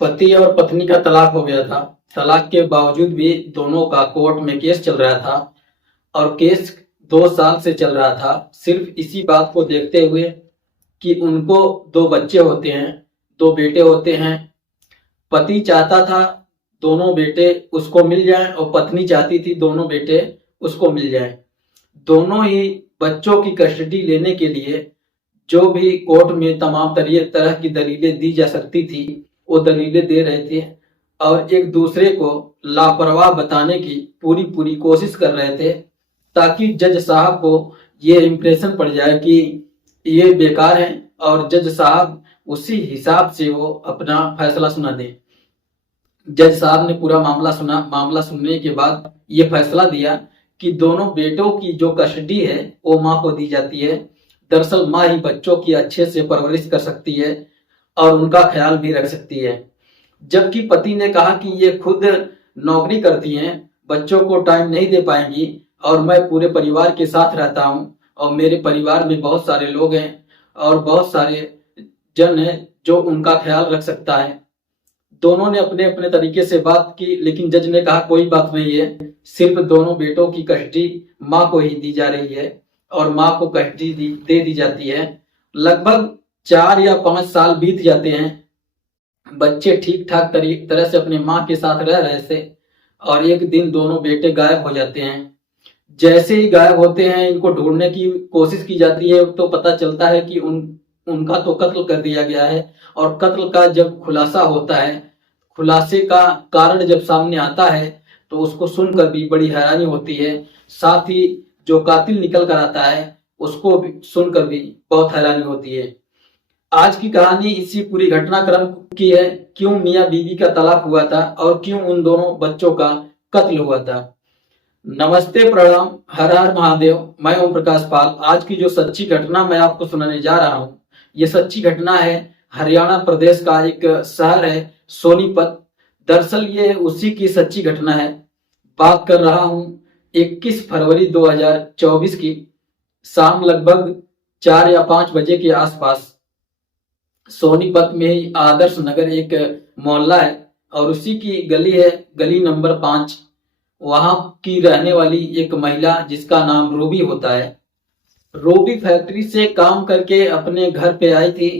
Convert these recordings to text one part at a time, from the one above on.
पति और पत्नी का तलाक हो गया था। तलाक के बावजूद भी दोनों का कोर्ट में केस चल रहा था और केस 2 साल से चल रहा था, सिर्फ इसी बात को देखते हुए कि उनको 2 बच्चे होते हैं, 2 बेटे होते हैं। पति चाहता था दोनों बेटे उसको मिल जाएं और पत्नी चाहती थी दोनों बेटे उसको मिल जाएं। दोनों ही बच्चों की कस्टडी लेने के लिए जो भी कोर्ट में तमाम तरह की दलीलें दी जा सकती थी, वो दलीलें दे रहे थे और एक दूसरे को लापरवाह बताने की पूरी पूरी कोशिश कर रहे थे, ताकि जज साहब को ये इम्प्रेशन पड़ जाए कि ये बेकार है और जज साहब उसी हिसाब से वो अपना फैसला सुना दे। जज साहब ने पूरा मामला सुना। मामला सुनने के बाद ये फैसला दिया कि दोनों बेटों की जो कस्टडी है वो माँ को दी जाती है। दरअसल माँ ही बच्चों की अच्छे से परवरिश कर सकती है और उनका ख्याल भी रख सकती है। जबकि पति ने कहा कि ये खुद नौकरी करती हैं, बच्चों को टाइम नहीं दे पाएंगी और मैं पूरे परिवार के साथ रहता हूँ और मेरे परिवार में बहुत सारे लोग हैं और बहुत सारे जन हैं जो उनका ख्याल रख सकता है। दोनों ने अपने अपने तरीके से बात की, लेकिन जज ने कहा कोई बात नहीं है, सिर्फ दोनों बेटों की कस्टडी माँ को ही दी जा रही है और माँ को कस्टडी दे दी जाती है। लगभग 4 या 5 साल बीत जाते हैं। बच्चे ठीक ठाक तरह से अपने माँ के साथ रह रहे थे और एक दिन दोनों बेटे गायब हो जाते हैं। जैसे ही गायब होते हैं, इनको ढूंढने की कोशिश की जाती है तो पता चलता है कि उनका तो कत्ल कर दिया गया है। और कत्ल का जब खुलासा होता है, खुलासे का कारण जब सामने आता है तो उसको सुनकर भी बड़ी हैरानी होती है। साथ ही जो कातिल निकल कर आता है उसको भी सुनकर भी बहुत हैरानी होती है। आज की कहानी इसी पूरी घटनाक्रम की है, क्यों मियाँ बीवी का तलाक हुआ था और क्यों उन दोनों बच्चों का कत्ल हुआ था। नमस्ते, प्रणाम, हर हर महादेव। मैं ओम प्रकाश पाल। आज की जो सच्ची घटना मैं आपको सुनाने जा रहा हूँ, ये सच्ची घटना है हरियाणा प्रदेश का एक शहर है सोनीपत। दरअसल ये उसी की सच्ची घटना है। बात कर रहा हूँ 21 फरवरी 2024 की, शाम लगभग 4 या 5 बजे के आसपास सोनीपत में ही आदर्श नगर एक मोहल्ला है और उसी की गली है, गली नंबर 5। वहां की रहने वाली एक महिला जिसका नाम रूबी होता है। रूबी फैक्ट्री से काम करके अपने घर पे आई थी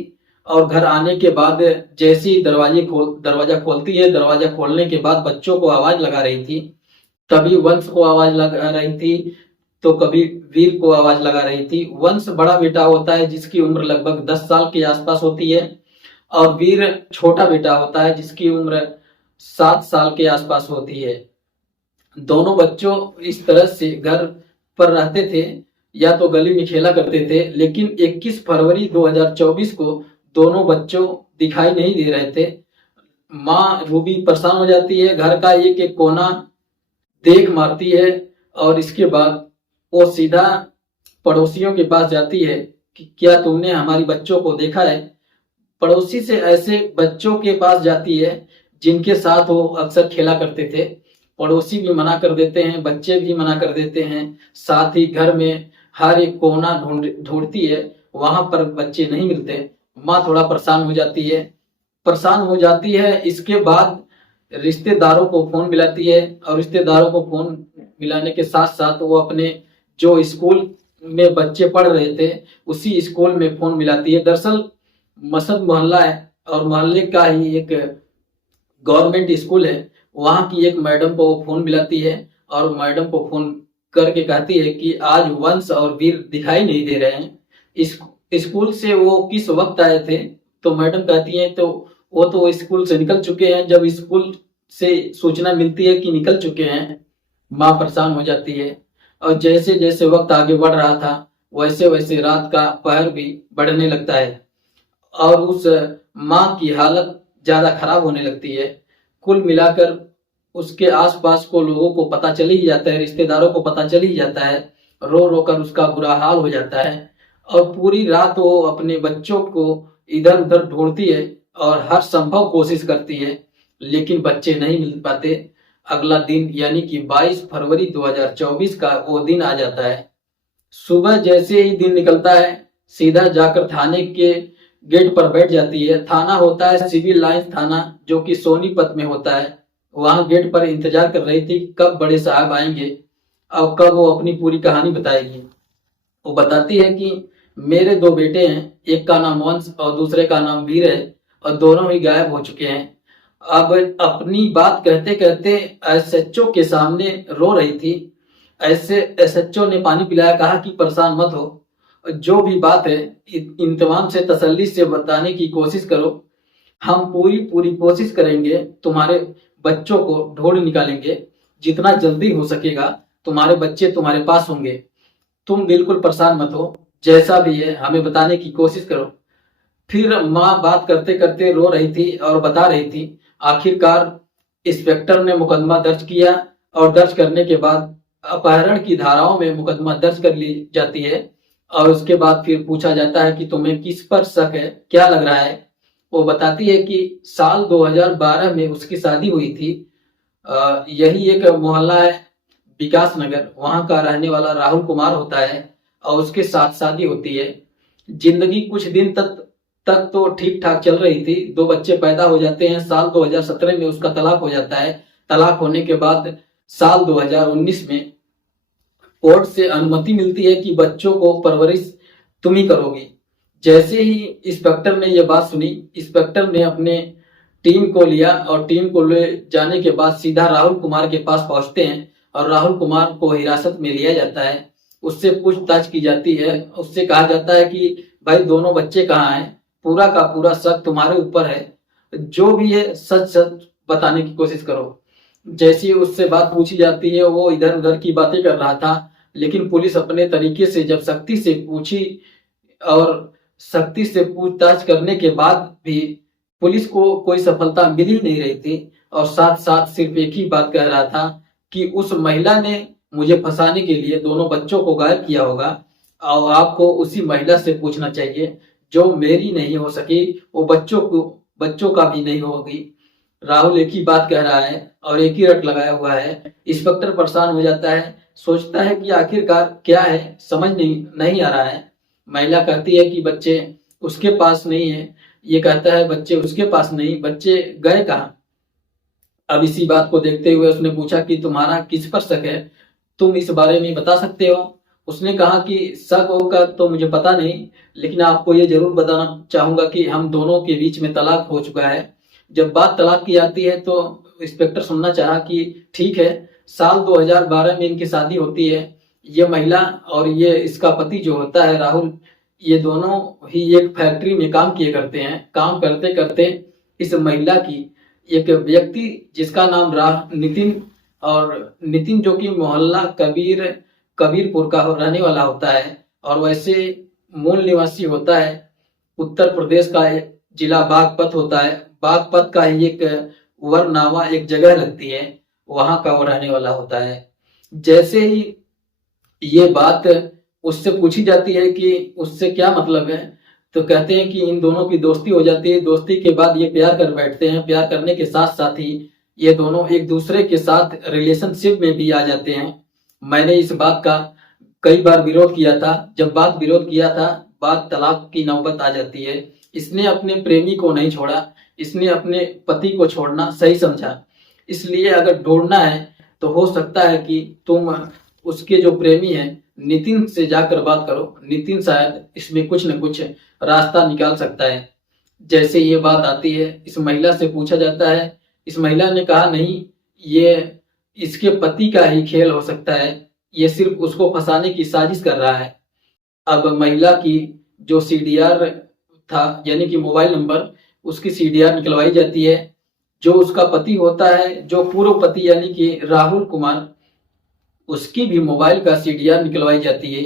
और घर आने के बाद जैसे ही दरवाजा खोलती है, दरवाजा खोलने के बाद बच्चों को आवाज लगा रही थी। कभी वंश को आवाज लगा रही थी तो कभी वीर को आवाज लगा रही थी। वंश बड़ा बेटा होता है जिसकी उम्र लगभग 10 साल के आसपास होती है और वीर छोटा बेटा होता है जिसकी उम्र 7 साल के आसपास होती है। दोनों बच्चों इस तरह से घर पर रहते थे या तो गली में खेला करते थे, लेकिन 21 फरवरी 2024 को दोनों बच्चों दिखाई नहीं दे रहे थे। माँ रूबी परेशान हो जाती है, घर का एक एक कोना देख मारती है और इसके बाद वो सीधा पड़ोसियों के पास जाती है कि क्या तुमने हमारी बच्चों को देखा है। पड़ोसी से ऐसे बच्चों के पास जाती है जिनके साथ वो अक्सर खेला करते थे। पड़ोसी भी मना कर देते हैं, बच्चे भी मना कर देते हैं। साथ ही घर में हर एक कोना ढूंढती है, वहां पर बच्चे नहीं मिलते। माँ थोड़ा परेशान हो जाती है। इसके बाद रिश्तेदारों को फोन मिलाती है और रिश्तेदारों को फोन मिलाने के साथ साथ वो अपने जो स्कूल में बच्चे पढ़ रहे थे उसी स्कूल में फोन मिलाती है। दरअसल मसद मोहल्ला है और मोहल्ले का ही एक गवर्नमेंट स्कूल है। वहां की एक मैडम को फोन मिलाती है और मैडम को फोन करके कहती है कि आज वंश और वीर दिखाई नहीं दे रहे हैं, इस स्कूल से वो किस वक्त आए थे। तो मैडम कहती है तो वो तो स्कूल से निकल चुके हैं। जब स्कूल से सूचना मिलती है कि निकल चुके हैं, माँ परेशान हो जाती है। और जैसे जैसे वक्त आगे बढ़ रहा था वैसे वैसे रात का पहर भी बढ़ने लगता है और उस माँ की हालत ज्यादा खराब होने लगती है। कुल मिलाकर उसके आसपास को लोगों को पता चल ही जाता है, रिश्तेदारों को पता चल ही जाता है। रो रो कर उसका बुरा हाल हो जाता है और पूरी रात वो अपने बच्चों को इधर उधर ढूंढती है और हर संभव कोशिश करती है, लेकिन बच्चे नहीं मिल पाते। अगला दिन यानी कि 22 फरवरी 2024 का वो दिन आ जाता है। सुबह जैसे ही दिन निकलता है, सीधा जाकर थाने के गेट पर बैठ जाती है। थाना होता है सिविल लाइंस थाना, जो कि सोनीपत में होता है। वहां गेट पर इंतजार कर रही थी कब बड़े साहब आएंगे और कब वो अपनी पूरी कहानी बताएगी। वो बताती है कि मेरे दो बेटे हैं, एक का नाम वंश और दूसरे का नाम वीर है, और दोनों ही गायब हो चुके हैं। अब अपनी बात कहते कहते एसएचओ के सामने रो रही थी। ऐसे एसएचओ ने पानी पिलाया, कहा कि परेशान मत हो, जो भी बात है इंतमाम से तसल्ली से बताने की कोशिश करो। हम पूरी पूरी कोशिश करेंगे, तुम्हारे बच्चों को ढूंढ निकालेंगे। जितना जल्दी हो सकेगा तुम्हारे बच्चे तुम्हारे पास होंगे। तुम बिल्कुल परेशान मत हो, जैसा भी है हमें बताने की कोशिश करो। फिर माँ बात करते करते रो रही थी और बता रही थी। आखिरकार इंस्पेक्टर ने मुकदमा दर्ज किया, और दर्ज करने के बाद अपहरण की धाराओं में मुकदमा दर्ज कर ली जाती है। और उसके बाद फिर पूछा जाता है कि तुम्हें किस पर शक है, क्या लग रहा है। वो बताती है कि साल 2012 में उसकी शादी हुई थी। यही एक मोहल्ला है विकास नगर, वहां का रहने वाला राहुल कुमार होता है, और उसके साथ शादी होती है। जिंदगी कुछ दिन तक तो ठीक ठाक चल रही थी। दो बच्चे पैदा हो जाते हैं। साल 2017 में उसका तलाक हो जाता है। तलाक होने के बाद साल 2019 में कोर्ट से अनुमति मिलती है कि बच्चों को परवरिश तुम ही करोगी। जैसे ही इंस्पेक्टर ने यह बात सुनी, इंस्पेक्टर ने अपने टीम को लिया, और टीम को ले जाने के बाद सीधा राहुल कुमार के पास पहुंचते हैं, और राहुल कुमार को हिरासत में लिया जाता है। उससे पूछताछ की जाती है। उससे कहा जाता है कि भाई दोनों बच्चे कहाँ हैं, पूरा का पूरा शक तुम्हारे ऊपर है, जो भी है सच सच बताने की कोशिश करो। जैसी उससे बात पूछी जाती है, वो इधर उधर की बातें कर रहा था, लेकिन पुलिस अपने तरीके से जब सख्ती से पूछी, और सख्ती से पूछताछ करने के बाद भी पुलिस को कोई सफलता मिल ही नहीं रही थी, और साथ साथ सिर्फ एक ही बात कह रहा था कि उस महिला ने मुझे फंसाने के लिए दोनों बच्चों को गायब किया होगा, और आपको उसी महिला से पूछना चाहिए। जो मेरी नहीं हो सकी वो बच्चों का भी नहीं होगी। राहुल एक ही बात कह रहा है और एक ही रट लगाया हुआ है। इंस्पेक्टर परेशान हो जाता है, सोचता है कि आखिरकार क्या है, समझ नहीं आ रहा है। महिला कहती है कि बच्चे उसके पास नहीं है। ये कहता है बच्चे उसके पास नहीं, बच्चे गए कहाँ। अब इसी बात को देखते हुए उसने पूछा कि तुम्हारा किस पर शक है, तुम इस बारे में बता सकते हो। उसने कहा कि शक होगा तो मुझे पता नहीं, लेकिन आपको ये जरूर बताना चाहूंगा कि हम दोनों के बीच में तलाक हो चुका है। जब बात तलाक की आती है तो इंस्पेक्टर सुनना चाहा कि ठीक है, साल 2012 में इनकी शादी होती है। ये महिला और ये इसका पति जो होता है राहुल, ये दोनों ही एक फैक्ट्री में काम किए करते हैं। काम करते करते इस महिला की एक व्यक्ति जिसका नाम नितिन, और नितिन जो कि मोहल्ला कबीरपुर का रहने वाला होता है, और वैसे मूल निवासी होता है उत्तर प्रदेश का जिला बागपत होता है। बागपत का ही एक वरनावा एक जगह लगती है, वहां का वो रहने वाला होता है। जैसे ही ये बात उससे पूछी जाती है कि उससे क्या मतलब है, तो कहते हैं कि इन दोनों की दोस्ती हो जाती है। दोस्ती के बाद ये प्यार कर बैठते हैं। प्यार करने के साथ साथ ही ये दोनों एक दूसरे के साथ रिलेशनशिप में भी आ जाते हैं। मैंने इस बात का कई बार विरोध किया था। जब बात विरोध किया था, बात तलाक की नौबत आ जाती है। इसने अपने प्रेमी को नहीं छोड़ा, इसने अपने पति को छोड़ना सही समझा। इसलिए अगर ढूंढना है तो हो सकता है कि तुम उसके जो प्रेमी है नितिन से जाकर बात करो। नितिन शायद इसमें कुछ न कुछ रास्ता निकाल सकता है। जैसे ये बात आती है, इस महिला से पूछा जाता है। इस महिला ने कहा नहीं, ये इसके पति का ही खेल हो सकता है, ये सिर्फ उसको फंसाने की साजिश कर रहा है। अब महिला की जो सीडीआर था, यानी कि मोबाइल नंबर, उसकी सीडीआर निकलवाई जाती है। जो उसका पति होता है, जो पूर्व पति यानी कि राहुल कुमार, उसकी भी मोबाइल का सीडीआर निकलवाई जाती है।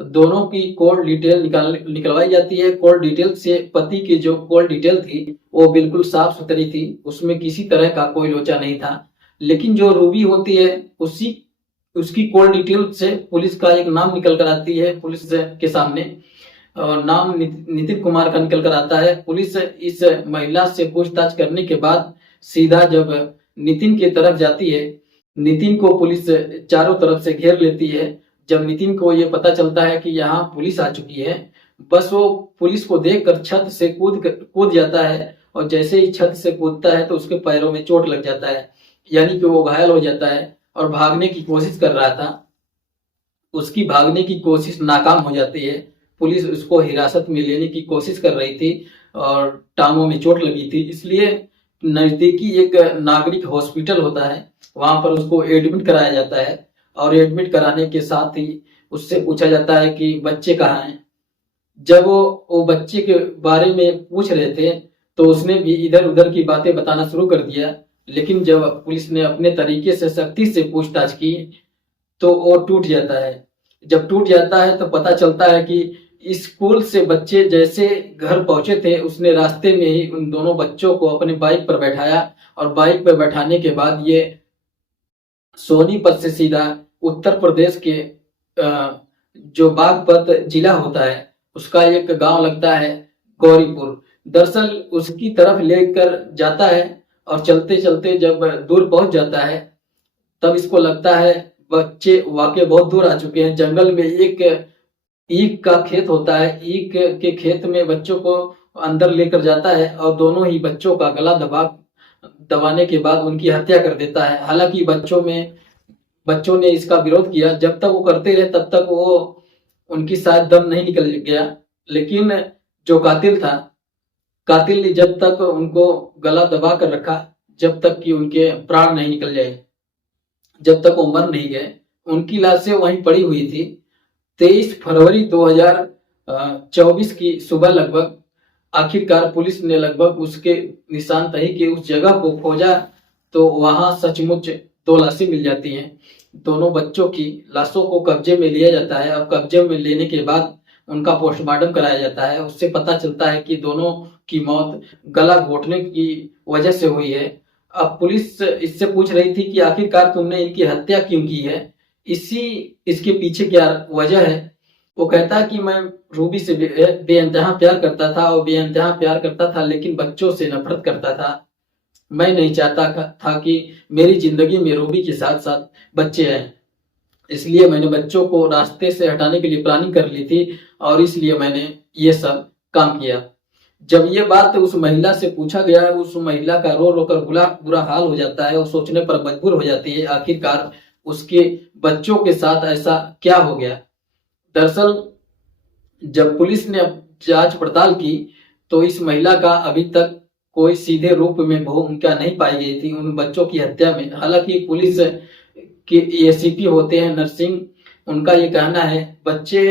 दोनों की कॉल डिटेल निकलवाई जाती है। कॉल डिटेल से पति की जो कॉल डिटेल थी वो बिल्कुल साफ सुथरी थी, उसमें किसी तरह का कोई लोचा नहीं था। लेकिन जो रूबी होती है उसकी कॉल डिटेल से पुलिस का एक नाम निकल कर आती है। पुलिस के सामने नाम नितिन कुमार का निकल कर आता है। पुलिस इस महिला से पूछताछ करने के बाद सीधा जब नितिन की तरफ जाती है, नितिन को पुलिस चारों तरफ से घेर लेती है। जब नितिन को ये पता चलता है कि यहाँ पुलिस आ चुकी है, बस वो पुलिस को देखकर छत से कूद जाता है, और जैसे ही छत से कूदता है तो उसके पैरों में चोट लग जाता है, यानी कि वो घायल हो जाता है और भागने की कोशिश कर रहा था। उसकी भागने की कोशिश नाकाम हो जाती है। पुलिस उसको हिरासत में लेने की कोशिश कर रही थी और टांगों में चोट लगी थी, इसलिए नजदीकी एक नागरिक हॉस्पिटल होता है, वहां पर उसको एडमिट कराया जाता है। और एडमिट कराने के साथ ही उससे पूछा जाता है कि बच्चे कहाँ हैं। जब वो बच्चे के बारे में पूछ रहे थे तो उसने भी इधर उधर की बातें बताना शुरू कर दिया, लेकिन जब पुलिस ने अपने तरीके से सख्ती से पूछताछ की तो वो टूट जाता है। जब टूट जाता है तो पता चलता है कि स्कूल से बच्चे जैसे घर पहुंचे थे, उसने रास्ते में ही उन दोनों बच्चों को अपने बाइक पर बैठाया, और बाइक पर बैठाने के बाद ये सोनीपत से सीधा उत्तर प्रदेश के जो बागपत जिला होता है उसका एक गांव लगता है गौरीपुर, दरअसल उसकी तरफ लेकर जाता है। और चलते चलते जब दूर पहुंच जाता है तब इसको लगता है बच्चे वाकई बहुत दूर आ चुके हैं। जंगल में एक ईख का खेत होता है, ईख के खेत में बच्चों को अंदर लेकर जाता है और दोनों ही बच्चों का गला दबाने के बाद उनकी हत्या कर देता है। हालांकि बच्चों ने इसका विरोध किया, जब तक वो करते रहे तब तक वो उनकी शायद दम नहीं निकल गया, लेकिन जो कातिल ने जब तक उनको गला दबा कर रखा, जब तक कि उनके प्राण नहीं निकल जाए, जब तक वो मर नहीं गए, उनकी लाशें वहीं पड़ी हुई थी। 23 फरवरी 2024 की सुबह लगभग आखिरकार पुलिस ने लगभग उसके निशानदेही की उस जगह को खोजा तो वहां सचमुच 2 लाशें मिल जाती हैं। दोनों बच्चों की लाशों को कब्जे में लिया जाता है और कब्जे में लेने के बाद उनका पोस्टमार्टम कराया जाता है। उससे पता चलता है कि दोनों की मौत गला घोटने की वजह से हुई है। अब पुलिस इससे पूछ रही थी कि आखिरकार तुमने इनकी हत्या क्यों की है, इसके पीछे क्या वजह है। वो कहता है कि मैं रूबी से बेइंतहा प्यार करता था और बेइंतहा प्यार करता था, लेकिन बच्चों से नफरत करता था। मैं नहीं चाहता था कि मेरी जिंदगी में रूबी के साथ साथ बच्चे आए, इसलिए मैंने बच्चों को रास्ते से हटाने के लिए प्लानिंग कर ली थी और इसलिए मैंने ये सब काम किया। जब ये बात उस महिला से पूछा गया, उस महिला का रो रो कर बुरा हाल हो जाता है और सोचने पर मजबूर हो जाती है आखिरकार उसके बच्चों के साथ ऐसा क्या हो गया। दरअसल जब पुलिस ने जांच पड़ताल की तो इस महिला का अभी तक कोई सीधे रूप में भूमिका नहीं पाई गई थी उन बच्चों की हत्या में। हालांकि पुलिस के एसीपी होते हैं नरसिंह, उनका ये कहना है बच्चे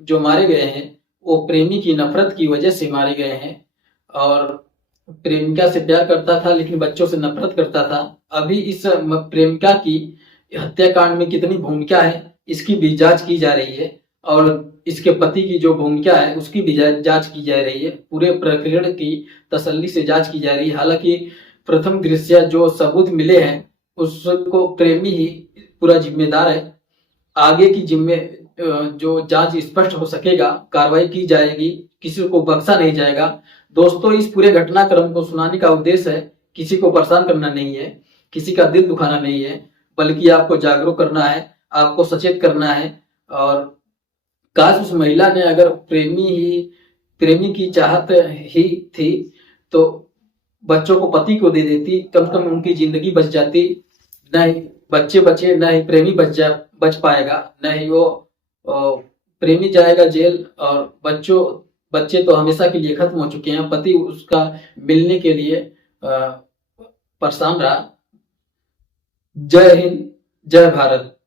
जो मारे गए हैं वो प्रेमी की नफरत की वजह से मारे गए हैं और प्रेमिका से प्यार करता था लेकिन बच्चों से नफरत करता था। अभी इस प्रेमिका की हत्याकांड में कितनी भूमिका है इसकी भी जांच की जा रही है और इसके पति की जो भूमिका है उसकी भी जांच की जा रही है। पूरे प्रकरण की तसल्ली से जांच की जा रही है। हालांकि प्रथम दृष्टया जो सबूत मिले हैं उसको प्रेमी ही पूरा जिम्मेदार है। आगे की जो जांच स्पष्ट हो सकेगा, कार्रवाई की जाएगी, किसी को बख्शा नहीं जाएगा। दोस्तों, इस पूरे घटनाक्रम को सुनाने का उद्देश्य है किसी को परेशान करना नहीं है, किसी का दिल दुखाना नहीं है, बल्कि आपको जागरूक करना है, आपको सचेत करना है। और काश उस महिला ने अगर प्रेमी की चाहत ही थी तो बच्चों को पति को दे देती, कम से कम उनकी जिंदगी बच जाती। न ही बच्चे बचे, न ही प्रेमी बच पाएगा, न ही वो प्रेमी जाएगा जेल और बच्चे तो हमेशा के लिए खत्म हो चुके हैं। पति उसका मिलने के लिए परेशान रहा। जय हिंद, जय भारत।